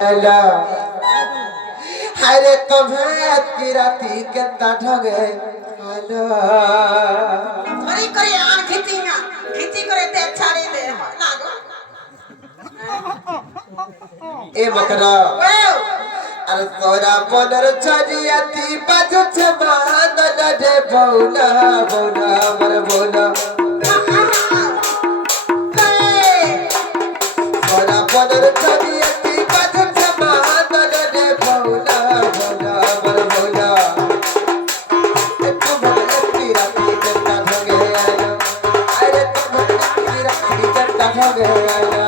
hello अरे तुम्हें की राती कितना ठगे हेलो ধরি করে আর ঘিচি না ঘিচি করে তে ছাড়ি দে না গো ए मकरा ও अरे तोरा बोलर छरियाती बाजू छमा दे बोला बोला मर बोला तोरा बोलर छरियाती बाजू छमा दे बोला बोला मर बोला तुम्हें की राती कितना ठगे हेलो अरे तुम्हें की राती कितना ठगे हेलो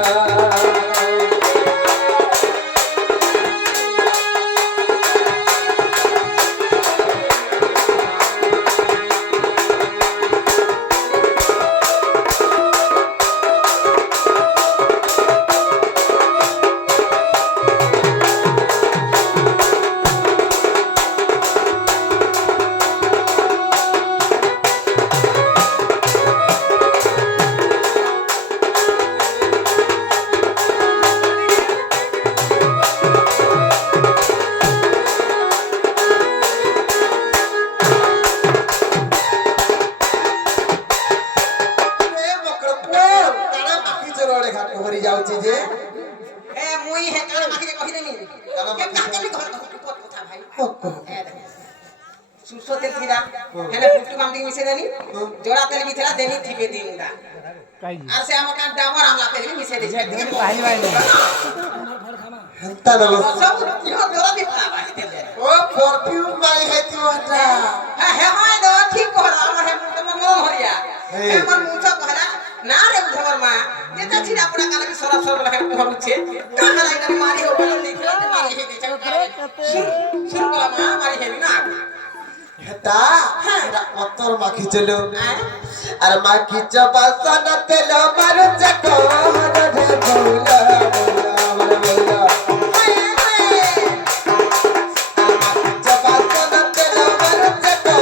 যাଉଛି যে এ মুই হে কানা মাখিরে কহি দেনি কে কাকেলি ঘর কত কথা ভাই এ দেখ সুসো তেল থিরা হেনে পুটু কাম দিকে মিশে দেনি জোড়া তেল মিথিলা দেনি থিবে দিনদা আর সে আমাকে ডাবর আমলা তেল মিশে দিছে ভাই ভাই হন্তা না সব ইহো জোড়া দিতা ভাই তেল ও পারফিউম মাই হেতু আটা হ্যাঁ হ্যাঁ হয় দো ঠিক কহলা আমার হে তোমার মন হরিয়া হে আমার মুছা কহলা না রে ধর মা যেটা ছিল আপনা কালে কি সরাব সরাব লাগে হচ্ছে কাকা লাইটা মারি हो বলে লিখলা মারি হে দিছে সুর কলা মা মারি হে না হেতা অতর মাখি চলো আর মাখি চবাসন তেল মারু চকো রে বৌলা বৌলা আমার বৌলা মাখি চবাসন তেল মারু চকো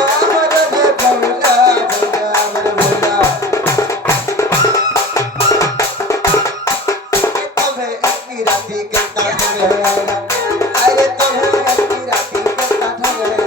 রে বৌলা বৌলা আমার বৌলা तबे की राती के ठगे अरे तबे की राती के ठगे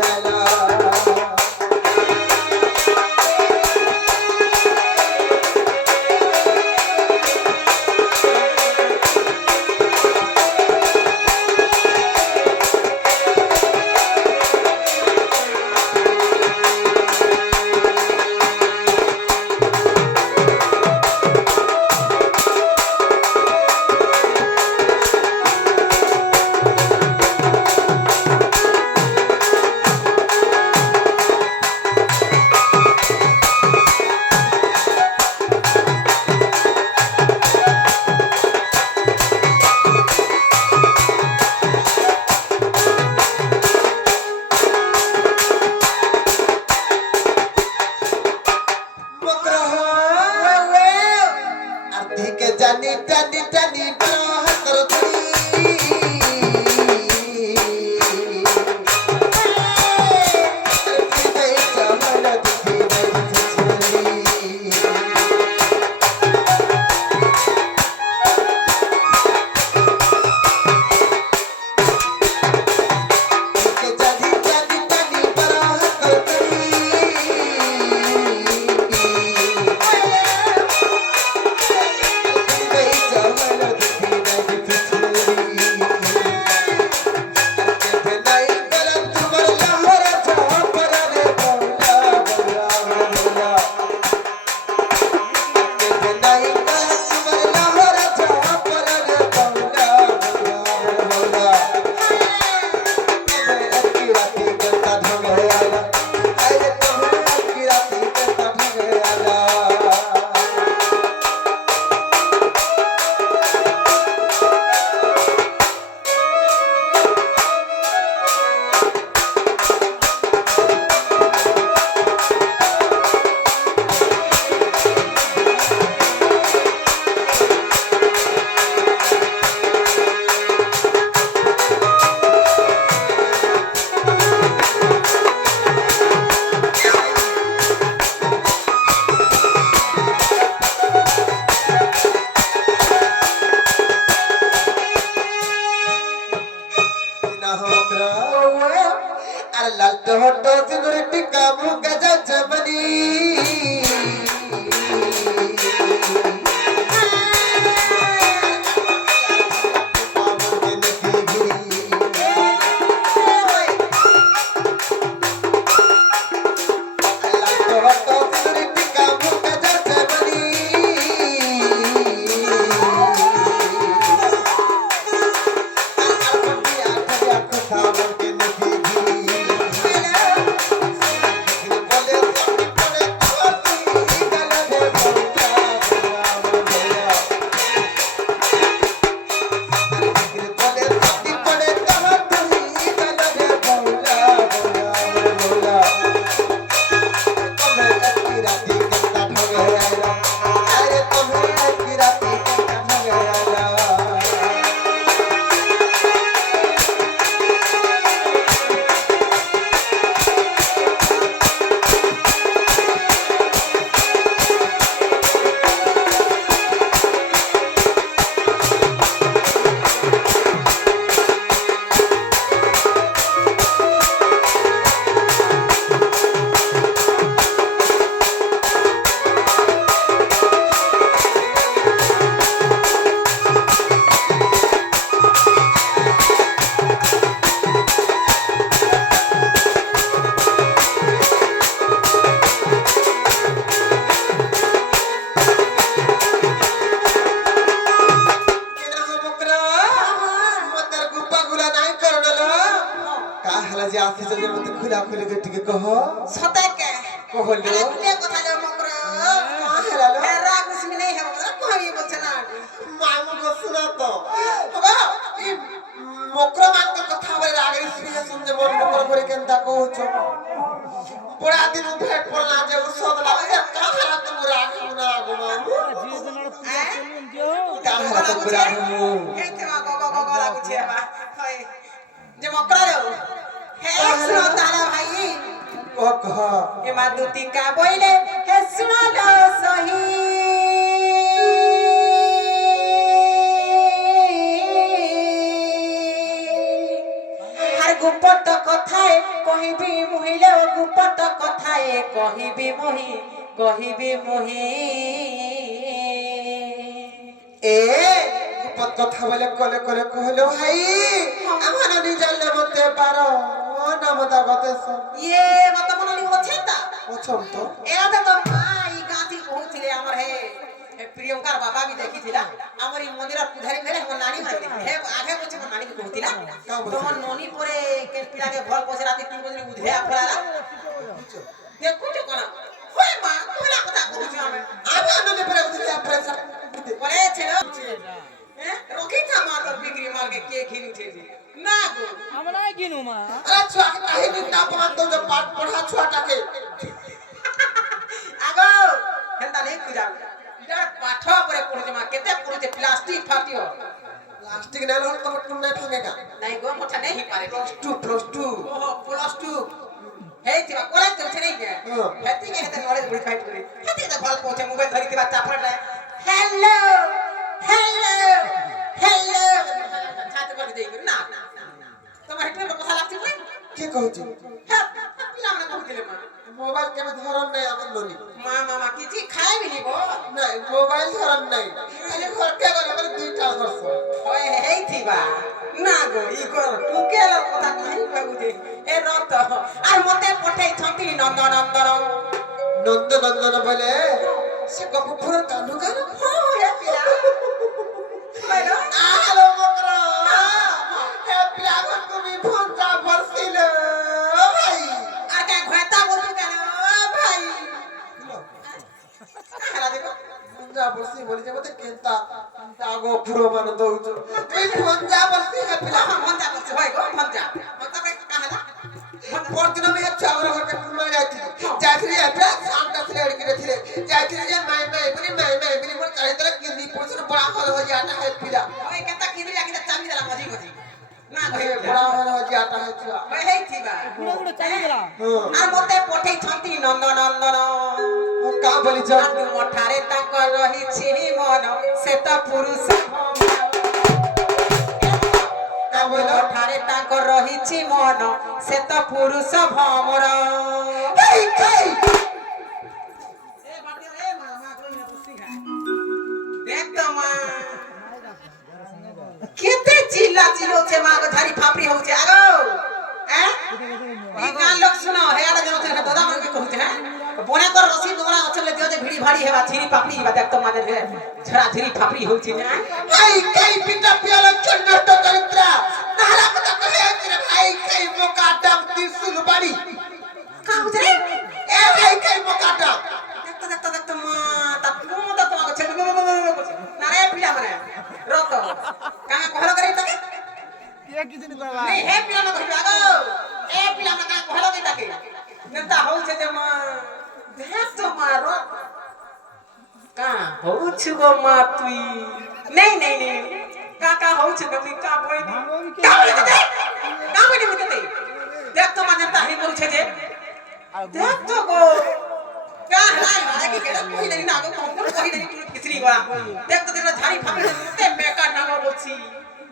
मुकरा अरे लाल टोटो सिंदूर टिक्का मुंह गजा चमनी खुला खुले के कह सते के कहलो अरे कुटे কথা লে মকর हेलालो এরা কিছু নেই হবে না কই বলছ না मामू को सुना तो बाबा ई मकरा मान के कथा बरे आगे श्री सुन जे मन मकर करे केनता कहछ बड़ा दिन भेट पड़ला जे उसद लागे कहां तुम राख ना गो मामू कहां तुम राख मु এইতে মা গো গো গো লাগুছে বা হয় যে মকরা রে হে শুনো তালা ভাই कह এ মাদুতিকা বইলে হে শুনালো সহি আর গুপত কথায় কহিবি মহিলে গুপত কথায় কহিবি মহি ए गुपत कथा बोले कले कले कहलो भाई আমার নি জানলে মতে পারো নাম দাবতেছ ইয়ে মত মননি হচ্ছে তা ওছম তো এরা তো মাই গাঁথি পৌঁছিলে আমার হে প্রিয়ঙ্কার বাবা भी देखिथिला আমার এই মন্দিরের পূজারি মেরে আমার নানি মানে হে আগে বলছে আমার নানি কইতিলা তোমার ননি পরে কে পিলাকে ভল পছে রাতে 3 বজে বুঝিয়া ফলালা দেখুছো কোন হয় মা কোলা কথা কইছো আমি ননি পরে বুঝিয়া ফলালা পরে ছিল রকি থামা তোর বিক্রি মার্কে কে খিন উঠেছি না গো আমরা কিনু মা আরে ছুয়া কে কাহিনী না পান তো যে পাঠ পড়া ছুয়াটাকে আগো হেন্তা নেই কুজা যার পাঠ পরে পড়ছে মা কেতে পড়ছে প্লাস্টিক ফাটিও प्लास्टिक ना हो तो तुम नहीं भागेगा नहीं गो मोटा नहीं पारे +2 ओहो +2 हे तिवा कोला चलছে नहीं के हेती के हेते नॉलेज बड़ी फाइट करे हेती तो बल पहुंचे मोबाइल धरी तिवा चापड़ हेलो छात पर देई ना তোমার হেতে কথা লাগছে কই के कहू হ্যাঁ পিলা মানে কইলে মা मोबाइल के में धरन नहीं आमन लोनी মা মামা কিছু খাই বিনি গো नहीं मोबाइल धरन नहीं खाली घर के गले पर दुईटा करछ ওই হেই থিবা না গো ই গো টুকেলা কথা নাই বাগুদে এ রত আর মতে পঠাই ছন্তি নন্দনন্দন नंदन बोले से गपुर कानू कान हो रे पिला हेलो हेलो मकरा हे प्यागन को भी फोन जा भरसिल भाई আটা ঘটা বলু কেন ভাই খালা দেখো जा भरसि बोली जे मते केनता तागो पुरो मान दउछ तुई फोन जा भरसि हे पिला মন যা করছে ভাই গো মন যা মত বে কাহালা परदिन में चावर घर के पुरमा जाथि एप्रा शांत से लड़की रे जाथि जे माई बनी मोर चाहे तरह किनी पुलिस बड़ा हल हो जाता है पिला ওই কেতা কিনি লাগি চাবি দেলা মজি মজি না ये গো बड़ा हल हो जाता है छुआ ওই হেই থিবা গুড়ো গুড়ো চালি গেলা আর মতে পঠাই ছন্তি নন্দনন্দন वो का बोली जा আদু মঠারে তাঙ্ক রহিছি মন সে তো পুরুষ का बोला মঠারে ତାଙ୍କ ରହିଛି ମନ ସେ ତ ପୁରୁଷ ଭମର ହେଇ ହେଇ দেখ তো মা কেতে চিল্লা চিল্লাছে মা গো ধারি ফাপড়ি হচ্ছে আগো হ্যাঁ এই গান লোক শুনো হেয়াটা যেন থেকে দাদা মানকে কইতে হ্যাঁ বনে কর রসি তোমরা অচলে দিও যে ভিড়ি ভাড়ি হেবা ঝিরি পাপড়ি হেবা দেখ তো মানে ছড়া ঝিরি ফাপড়ি হচ্ছে না হেই হেই পিতা পিয়ালা চন্দ্রষ্ট চরিত্র নালা কথা কহে আছে রে ভাই হেই মোকা ডাম ত্রিশূল বাড়ি কা হচ্ছে রে এ হেই হেই মোকা ডাম দেখ তো মা তা তুমি তো তোমাকে ছেলে না রে পিলা মানে রত কাঙ্গা কহলো করে তাকে नहीं हे पिला न कहिबा गो ए पिला न का कहलो के ताके नेता होउछे जे मा देख तो मारो का होउछु गो मा तुई नहीं का होउछु गो मी का बोई का बोली ते देख तो मा जनता हे करू छे जे देख तो गो का है के केड़ा कोई नहीं ना गो कोई नहीं किसरी गो देख तो तेरा झाड़ी फापे ते मेका ना गो बोची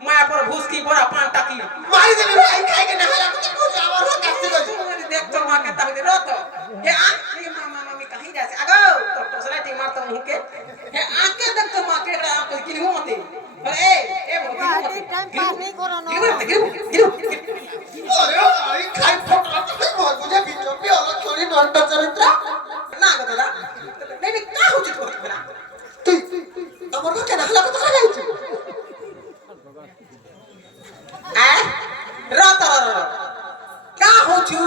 माया पर भूस की बड़ा पान टाकी मारी देबे भाई खाई के नहाला को तो कुछ आवर हो कास्ते गई देख तो मां के ताके रोत हे आ ये मामा मम्मी कहीं जासे आगो तो टोसला टी मारतो मुंह के हे आके देख तो मां के रा को किन हो मते अरे ए टाइम पास नहीं करो ना अरे आई खाई फोटो तो मोर बुझे बिचो पे और थोड़ी नंट चरित्र ना गो दादा नहीं का हो चित को तू तमर को के नहाला को तो जाई आ रोत का हो छु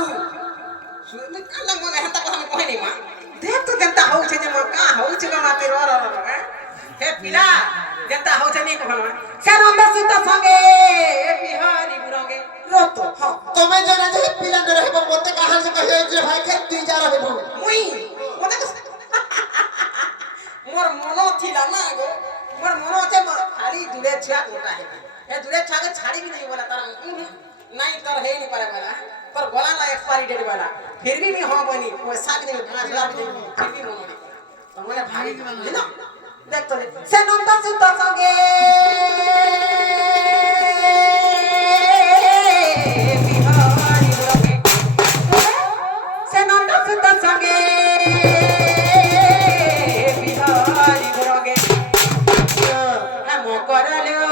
सुन काला मन हता को हम कहि नहीं मां देख तो जनता हो छे जे मां का हो छु गा माते रो हे पिला जनता हो छे नहीं कहलो से नंद सीता संगे ए बिहारी बुरंगे रत हां तमे जने जे पिला न रहबो मते कहां से कहे जे भाई के तू जा रहबो मुई मते मोर मनो थिला ना गो मोर मनो छे खाली दुले छिया गोटा है ए दुले छिया के छाड़ी भी नहीं बोला तारा नहीं तर हे नहीं पारे वाला पर गोला ना एक्सपायरी डेट वाला फिर भी हां बनी पैसा के नहीं 5000 भी फिर भी मनो नहीं तो मोले भारी ना देख तो से नंद सीता संगे बिहारी बुरंगे से नंद सीता संगे बिहारी बुरंगे हम करलो